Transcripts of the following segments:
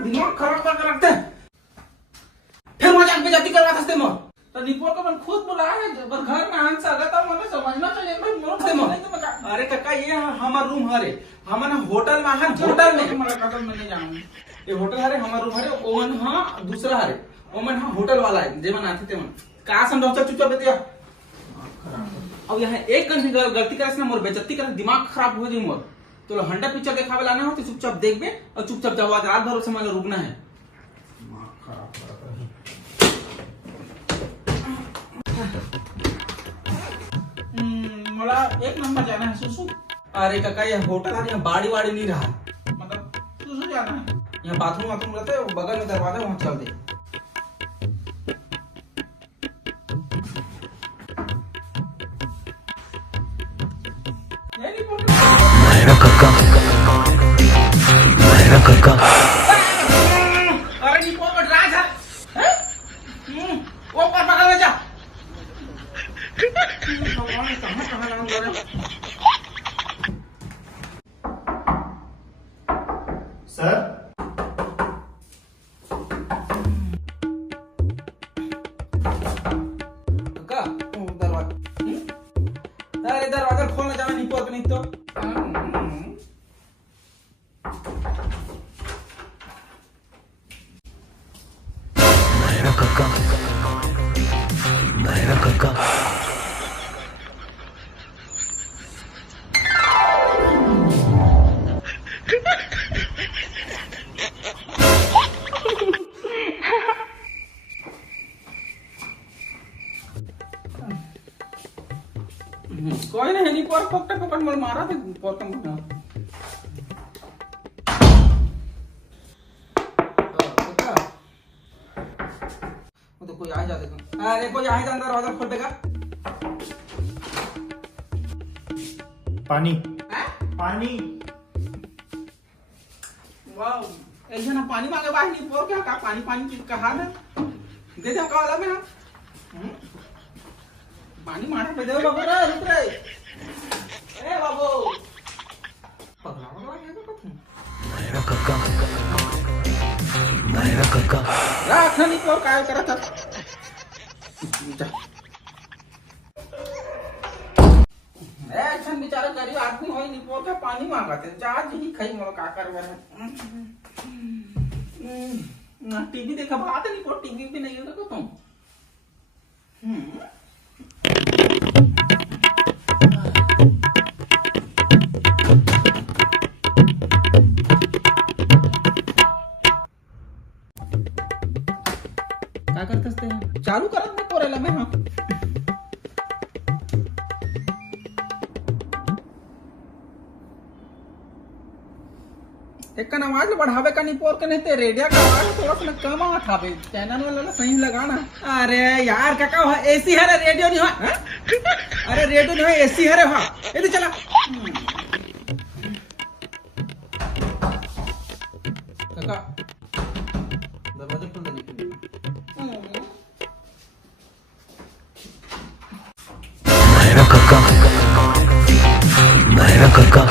दिमाग खराब करके रखते हैं। फिर मजाक बेइज्जती करवा सकते मो तो निपोर को मन खुद बुलाया है जब घर में आन सकता मुझे समझना चाहिए भाई मोर से मो। अरे काका ये हमारा रूम हरे हमारा होटल में है होटल में मला कदम में नहीं जाऊं ये होटल हरे हमारा रूम हरे ओवन हां दूसरा हरे ओवन हां होटल वाला है जे मन आते ते मन का समझो चुपचाप बेतिया अब यहाँ एक गलती करे ना मोर बेइज्जती करे दिमाग खराब हो जाई मोर तो हंडा पिक्चर देखावे लाना हो तो चुपचाप देखबे और चुपचाप जाओ आज रात भर समय रुकना है। मोला एक नंबर जाना है सुसु। अरे काका ये होटल है यहाँ बाड़ी वाड़ी नहीं रहा मतलब सुसु जाना है यहाँ बाथरूम वाथरूम रहते है बगल में दरवाजा वहाँ चल दे। अरे निपोर को डरा जा वो पर पकड़ ले जा भगवान कहां नाम ले रहे सर का दरवाजा अरे दरवाजा खोलना जाना निपोर को नहीं तो काका कोई नहीं नहीं पर पकड़ पकड़ मर मारा थे पकड़ मर वो तो कोई आ जा देखो अरे कोई आ जा अंदर दरवाजा खोल देगा पानी हैं पानी वाओ ऐसे ना पानी मांगे बाहर नहीं पोर क्या का पानी पानी की कहा ना दे दे का वाला में हम पानी मारने पे दे बाबू रे रुक रे ए बाबू पगला पगला ये तो काका राख नहीं पोर काय करत ऐसा बेचारा गरीब आदमी होई नहीं पोर का पानी मांगते जा ही खाई मोर का करवे ना टीवी देखा बात नहीं पोर टीवी पे नहीं होगा तुम क्या करते हैं चालू करत नहीं पोरेला में हां एक का आवाज बढ़ावे का नहीं पोर के नहीं ते रेडियो का आवाज थोड़ा सा कम आवा था बे चैनल वाला सही लगाना। अरे यार काका एसी है रेडियो नहीं है अरे रेडियो नहीं है एसी है रे हां ये तो चला काका दरवाजा खोल दे काका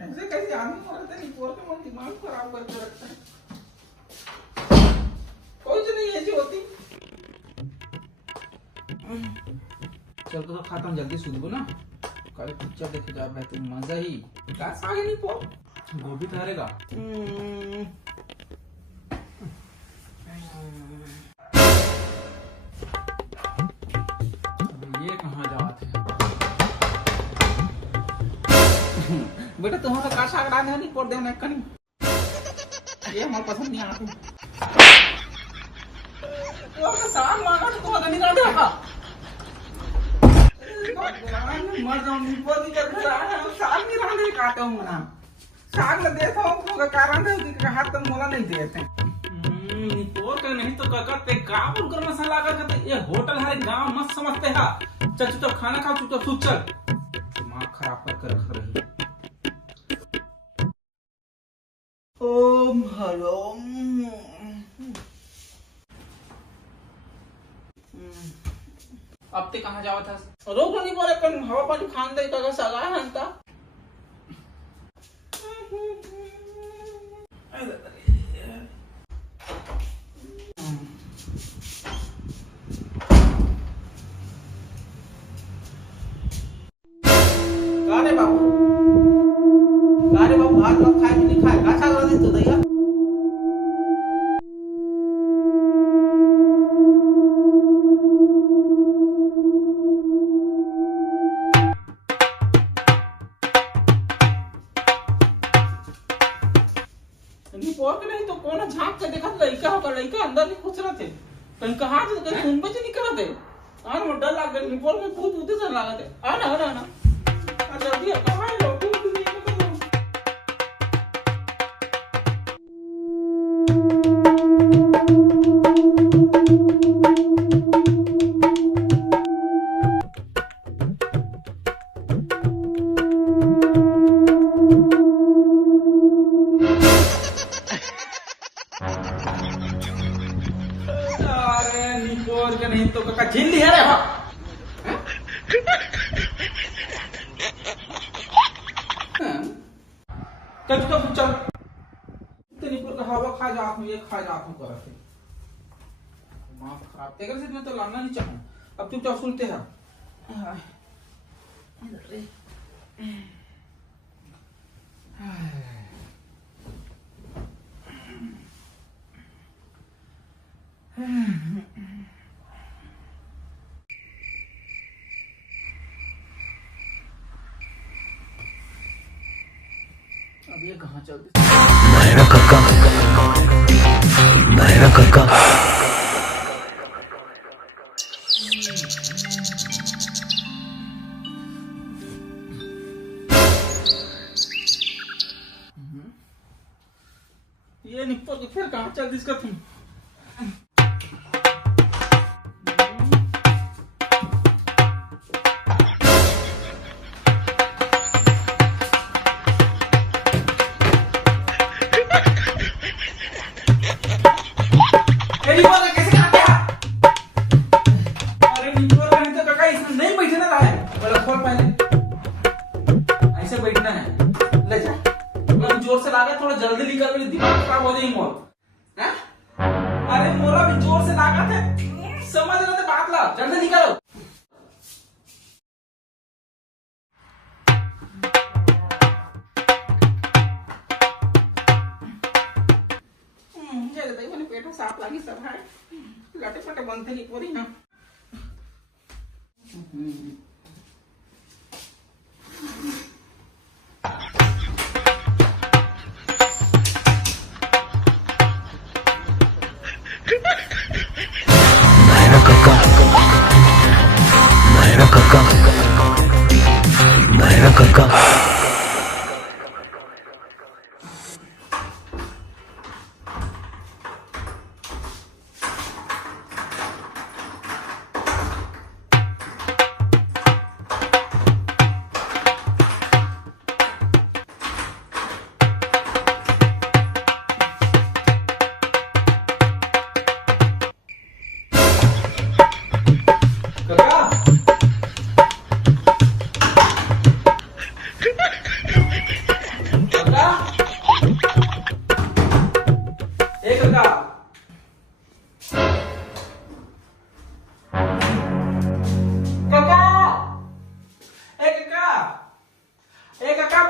ऐसे कैसे आदमी मरते नहीं पोर के मन दिमाग खराब करके रखते हैं कोई तो नहीं ऐसी होती चल तो खाता जल्दी सुधबो ना कल पिक्चर देखे जा भाई तुम मजा ही क्लास आगे नहीं पो गोभी धारेगा ये कहाँ जाते हैं बेटा तुम्हारा का साग डालने नहीं पोड़ देने कनी ये हमारे पसंद नहीं आती तो अपना साग मांगा तो तुम्हारा नहीं डाल रहा मर जाऊं नहीं पोड़ नहीं कर रहा है साग नहीं डालने काटा हूं ना साग ले देता हूं तो कारण है कि हाथ तो मोला नहीं देते पोड़ का नहीं तो काका ते का उनकर मसाला का कहते ये होटल हमारे गांव मत समझते हैं चल चुप खाना खाओ चुप सूच चल दिमाग खराब कर रख रही हेलो। अब ते कहाँ जावा था? रोक नहीं बोले कन हवा पानी खान दे का सगा हंता। कारे बाबू भात मत खाए कि नहीं खाए? गाछा कर दे तो दैया। नहीं पोर के नहीं तो कौन झांक के देखत लइका होकर लइका अंदर नहीं घुस रहे थे। कहीं कहां से कहीं खून बच नहीं करते। आन में डर लाग गई निपोर में भूत उधर से लागत है। आना जल्दी कहां है लोग नहीं मतलब। अरे निपोर के नहीं तो काका झिल्ली है रे। चल तेरी पर का हवा खा जा आप ये खा जा आप कर रखे मां खराब तेरे से मैं तो लाना नहीं चाहूं। अब चुपचाप सुनते हैं। अब ये कहाँ चलते? मेरा काका, मेरा काका। ये निप्पल के फिर कहाँ चल दिस का तुम? कैसे करते हैं? अरे निप्पल का नहीं तो काका इसमें नहीं बैठना रहा है। बोला खोल पहले। ऐसे बैठना है। ले जा। अगर जोर से लागा थोड़ा जल्दी निकल मेरे दिमाग खराब हो जाएगी मोर। हैं? अरे मोरा भी जोर से लागा थे। समझ रहे थे बात ला जल्दी निकलो। जल्दी भाई मैंने पेट साफ लगी सब है। लटे पटे बनते नहीं पूरी ना। मेरा काका, मेरा काका, मेरा काका।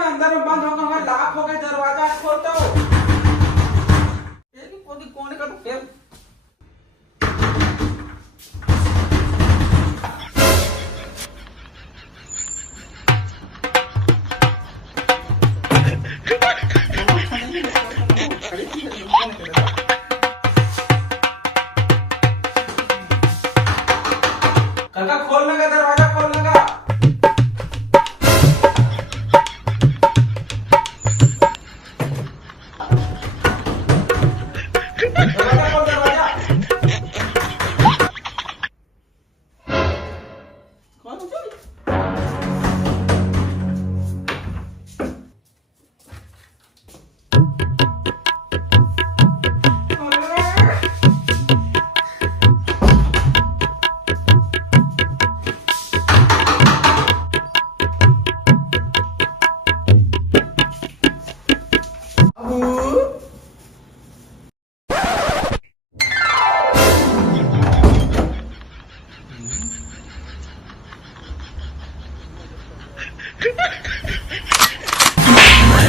अंदर में बंद होगा लॉक हो गया दरवाजा खोलता हूँ। कौन का तो फिर काका खोलने का दरवाजा खोलने का। दरवाजा खोल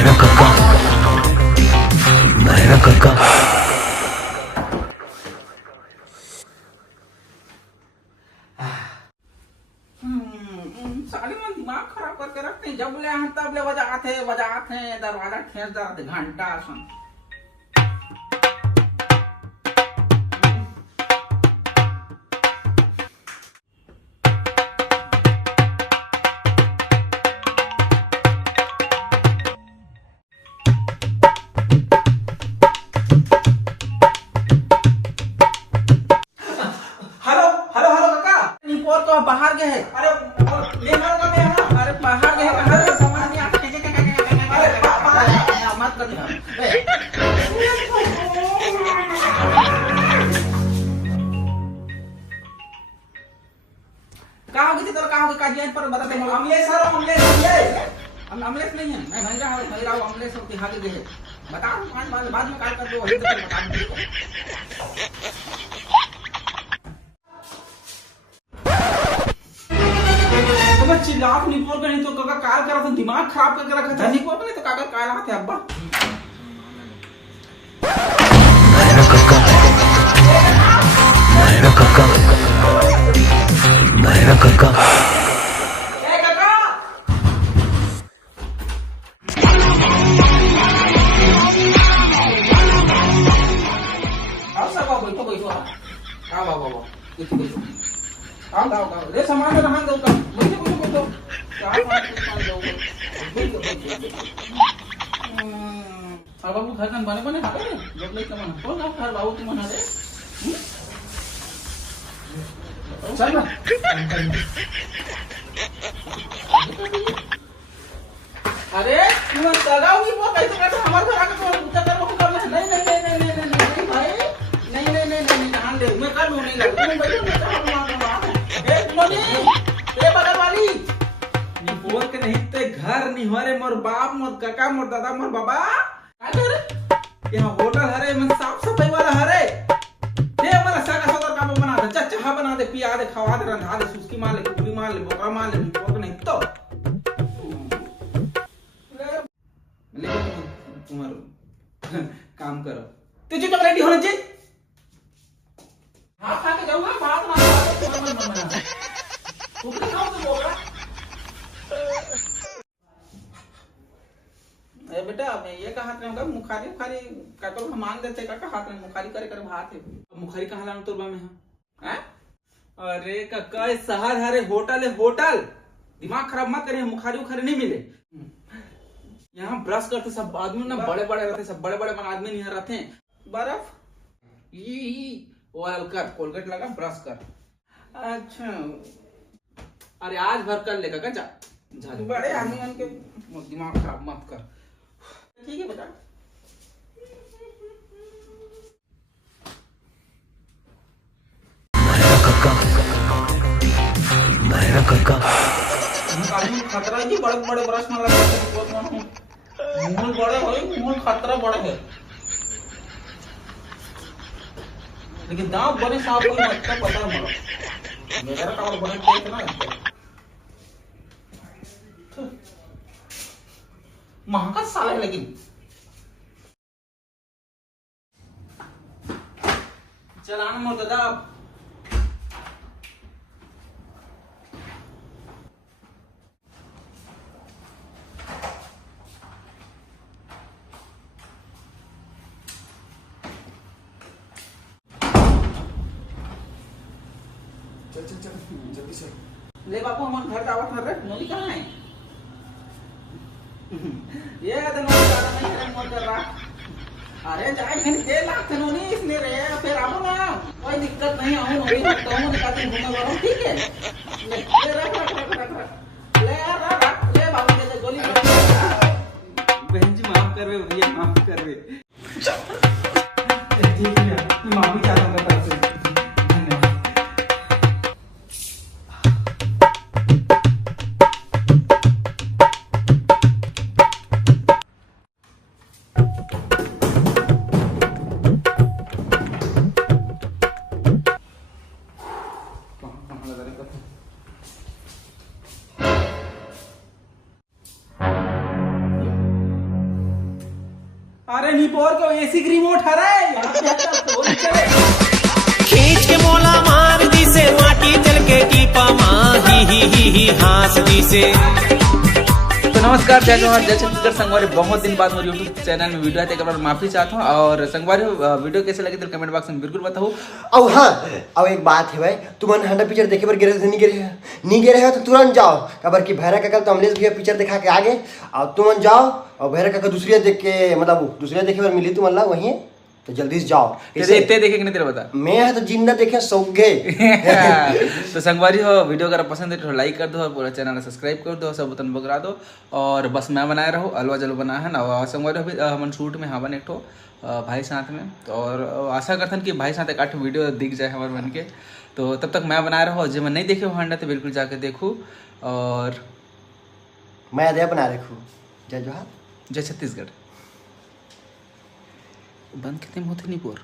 मेरा काका, मेरा काका। साले मन दिमाग खराब करके रखते हैं। जब ले आए तब ले बजाते हैं दरवाजा खींच जाते घंटा सुन। हेलो हेलो हेलो काका, निपोर तो बाहर गए हैं। अरे ले मारो का मैं हां। अरे बाहर गए कहां से सामान नहीं आता। अरे पापा मत कर दिया। कहां हो गई तेरा, कहां हो गई काजियन पर बताते हैं। अमलेश सर, अमलेश नहीं है, मैं महिला हूं अमलेश होती हागे गए। बता बाद में कॉल कर दो, वही तो बता दूं। चिल्लात निपोर का नहीं तो काका कार करा था, दिमाग खराब करके रखा था। निपोर का नहीं तो काका काला थे अब्बा। मेरा काका, मेरा काका, मेरा काका। ए काका, आओ सब आओ, बैठो बैठो, आओ आओ आओ, बैठो बैठो, आओ आओ आओ। ले सामान में रखा दो का, बैठो बैठो बैठो। क्या बात दो, बैठो बैठो। अब बाबू घर में बने हारे लोग नहीं कमान तो ना घर बाबू तुम बना दे। चल ना अरे तुम सगाओगी वो कैसे कैसे हमारे घर आके तुम्हारे पूजा करो करना है। नहीं नहीं नहीं नहीं नहीं नहीं भाई, नहीं नहीं नहीं नहीं ध्यान दे, मैं कर लूं, नहीं लगा तुम बैठो, मैं कर लूं। ए तुमने ए बगल वाली नी बोल के नहीं ते घर नहीं हरे मोर बाप मोर काका मोर दादा मोर बाबा का कर यहाँ होटल हरे मन साफ सफाई वाला हरे। ये हमारा सागा सदर का बना दे, चाह बना दे, पिया दे, खवा दे, रंधा दे, सुस्की मार ले, कुकड़ी मार ले, बोकरा मार ले, बोक नहीं तो ले तुम्हारा काम करो। तुझे तो रेडी होना चाहिए। हाथ खा के जाऊंगा, बात ना कुकड़ी खाओ तो बोकरा। ए बेटा मैं ये का हाथ में होगा मुखारी मुखारी काका को मांग देते काका हाथ में मुखारी करे करे भात है। मुखारी कहां लाऊं तोरबा में हैं? अरे काका इस शहर हरे होटल है होटल, दिमाग खराब मत करिए। मुखारी उखारी नहीं मिले यहाँ। ब्रश करते सब आदमी ना बड़े बड़े रहते, सब बड़े बड़े आदमी नहीं रहते हैं। बर्फ ये ऑयल कर, कोलगेट लगा, ब्रश कर। अच्छा अरे आज भर कर लेगा जा, बड़े आदमी उनके दिमाग खराब मत कर। ठीक है बेटा। मेरा काका, मेरा काका। खतरा जी, बड़े बड़े ब्रश में लगा मुंह बड़े हो, मुंह खतरा बड़ा है लेकिन दांत बड़े साफ कोई मतलब पता है मेरा का बड़े टेक ना महंगा साला है। लेकिन चलाना मोर दादा चल चल चल जल्दी चल। ले बापू हमारे घर दावत कर रहे नोनी कहाँ है? ये तो नोनी ज्यादा नहीं है मोर कर रहा। अरे जाए फिर 1.5 लाख नोनी इसने रे, फिर आओ ना, कोई दिक्कत नहीं। आऊं नोनी कहूं निकाल के घूमने वाला ठीक है। ले रख रख रख रख रख ले रख ले बाबू दे गोली बहन जी माफ कर वे भैया, माफ कर वे। ठीक है मैं माफी चाहता हूं तरफ से। अरे निपोर को एसी की रिमोट हरे यहाँ पे आता तो नहीं चले। खींच के मोला मार दी से माटी चल के टीपा माँ ही हास दी से। तो नमस्कार, जय जवाहर जय छत्तीसगढ़। संगवारी बहुत दिन बाद मेरे यूट्यूब चैनल में वीडियो आते एक बार माफी चाहता हूँ। और संगवारी वीडियो कैसे लगे तो कमेंट बॉक्स में बिल्कुल बताओ। और हाँ, और एक बात है भाई, तुम हंडा पिक्चर देखे पर गिरे नहीं गिरे हो तो तुरंत जाओ। खबर की भैरा काका तो अमलेश भैया पिक्चर दिखा के आगे और तुम जाओ। और भैरा काका दूसरी देख के मतलब दूसरी देखे पर मिली तुम अल्लाह वहीं, तो जल्दी से जाओ। इतने देखे कि नहीं तेरा बता। मैं है तो जिंदा देखे सौगे। तो संगवारी हो, वीडियो अगर पसंद है तो लाइक कर दो और पूरा चैनल सब्सक्राइब कर दो, सब बटन बकरा दो। और बस मैं बनाए रहो, अलवा जल बना है ना। और संगवारी अभी हम शूट में हाँ बने एक ठो भाई साथ में। तो और आशा करथन कि भाई साथ एक आठ वीडियो दिख जाए हमारे बन के। तो तब तक मैं बनाए रहो, जो मैं नहीं देखे हंडा तो बिल्कुल जाके देखूँ। और मैं अदया बना रखू। जय जोहार जय छत्तीसगढ़। बंद कितने होते नहीं बोर।